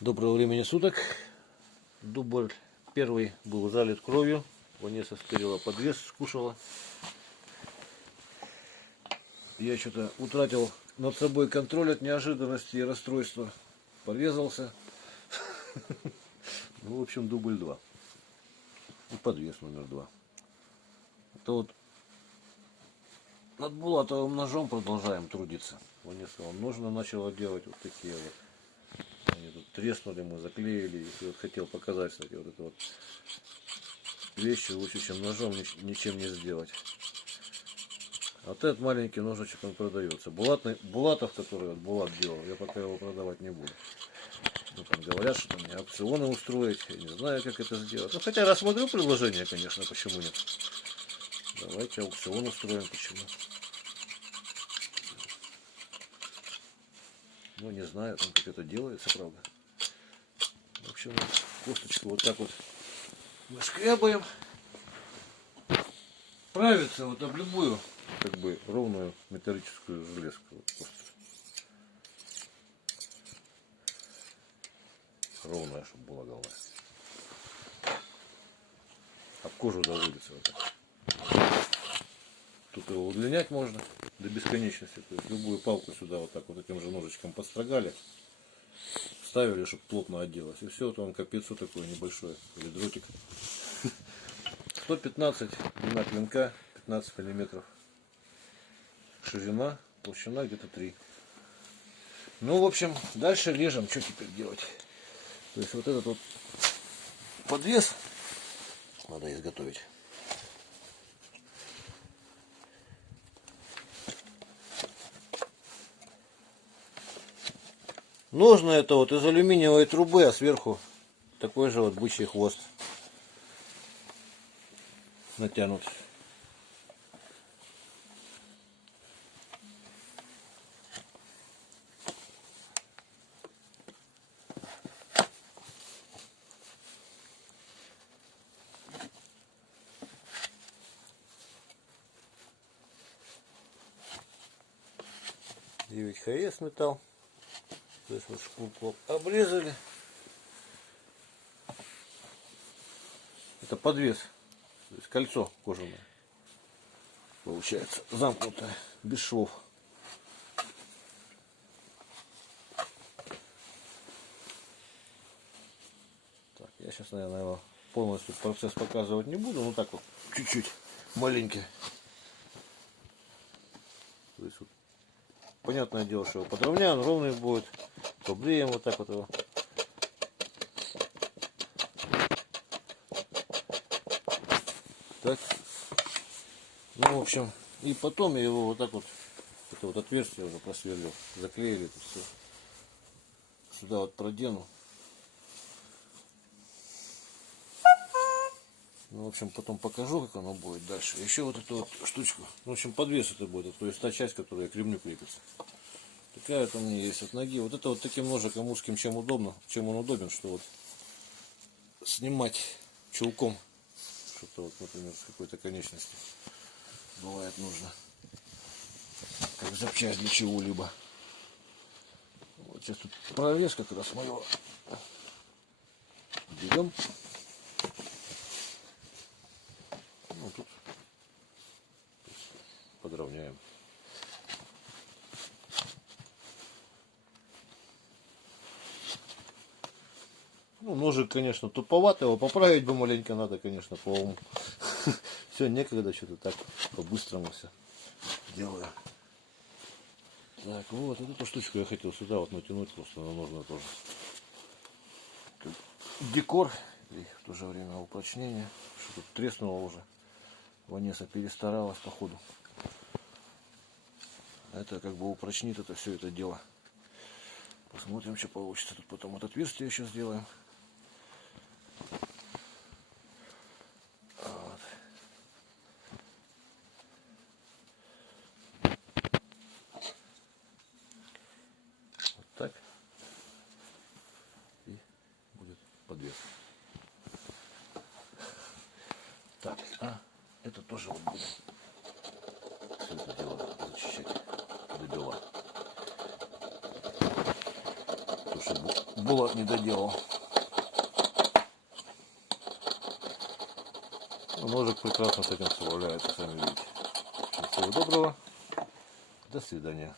Доброго времени суток. Дубль первый был залит кровью. Ванесса стырила подвес, скушала. Я что-то утратил над собой контроль от неожиданности и расстройства. Порезался. Ну, в общем, дубль 2. И подвес номер 2. Это вот над Булатовым ножом продолжаем трудиться. Ванесса он ножны начала делать вот такие вот. Они тут треснули, мы заклеили. И вот хотел показать, кстати, вот это вот вещи лучше, чем ножом, ничем не сделать. Вот этот маленький ножичек, он продается. Булатов, который вот Булат делал, я пока его продавать не буду. Ну, там говорят, что там мне аукционы устроить. Я не знаю, как это сделать. Ну, хотя рассмотрю предложение, конечно, почему нет. Давайте аукцион устроим, почему. Ну, не знаю, там как это делается, правда. В общем, косточку вот так вот мы шкрябаем. Правится вот об любую, как бы, ровную металлическую железку. Вот, ровная, чтобы была голова. Об кожу доводится вот так. Тут его удлинять можно до бесконечности. То есть любую палку сюда вот так вот этим же ножичком подстрогали. Ставили, чтобы плотно отделалось. И все, вот он капец вот такой небольшой. Или дротик. 115 длина клинка, 15 миллиметров. Ширина, толщина где-то 3. Ну, в общем, дальше режем. Что теперь делать? То есть вот этот вот подвес надо изготовить. Ножны это вот из алюминиевой трубы, а сверху такой же вот бычий хвост натянут. Девять ХС металл. То есть вот шкурку обрезали. Это подвес. То есть кольцо кожаное. Получается замкнутое, без швов. Так, я сейчас, наверное, его полностью процесс показывать не буду. Ну так вот, чуть-чуть, маленький. То есть вот, понятное дело, что его подровняем, ровный будет. Побреем вот так вот его. Так. Ну, в общем, и потом я его вот так вот, это вот отверстие уже просверлил, заклеили это все. Сюда вот продену. Ну, в общем, потом покажу, как оно будет дальше. Еще вот эту вот штучку. В общем, подвес это будет, то есть та часть, которая к ремню крепится. Такая вот у меня есть от ноги. Вот это вот таким ножиком узким, чем удобно, чем он удобен, что вот снимать чулком что-то вот, например, с какой-то конечности бывает нужно. Как запчасть для чего-либо. Вот сейчас тут прорез как раз моего берем. Ну, тут подровняем. Ну, ножик, конечно, туповатый, его поправить бы маленько надо, конечно, по уму. Все, некогда, что-то так по-быстрому все делаю. Так, вот эту штучку я хотел сюда вот натянуть, просто на ножны тоже. Как декор и в то же время упрочнение. Что тут треснуло уже. Ванесса перестаралась, походу. Это как бы упрочнит это все это дело. Посмотрим, что получится. Тут потом вот отверстие еще сделаем. Вот. Вот так. И будет подвес. Так, а это тоже вот будет. Все это дело зачищать до бела. что Булат не доделал. Ножик прекрасно с этим справляется, сами видите. Всего доброго. До свидания.